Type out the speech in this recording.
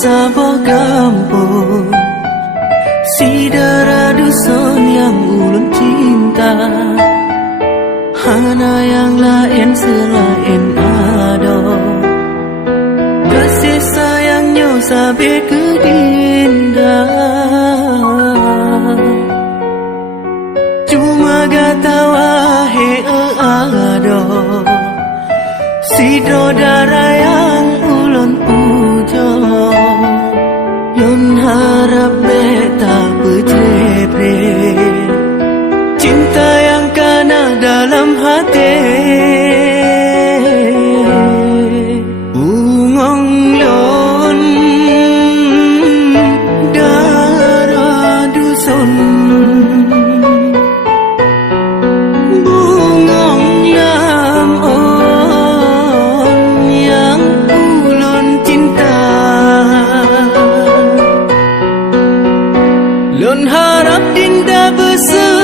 sabah kampung, si darah dusun yang ulun cinta. Hana yang lain selain ado, kasih sayangnya sampai ke dinda. Cuma gatawa he ado, si darah yang ulun puja. Yon harap beta bercebre, cinta yang kena dalam hati. Bungong lon darah dusun, bungong lam on yang ulun cinta. Lon harap dinda bersama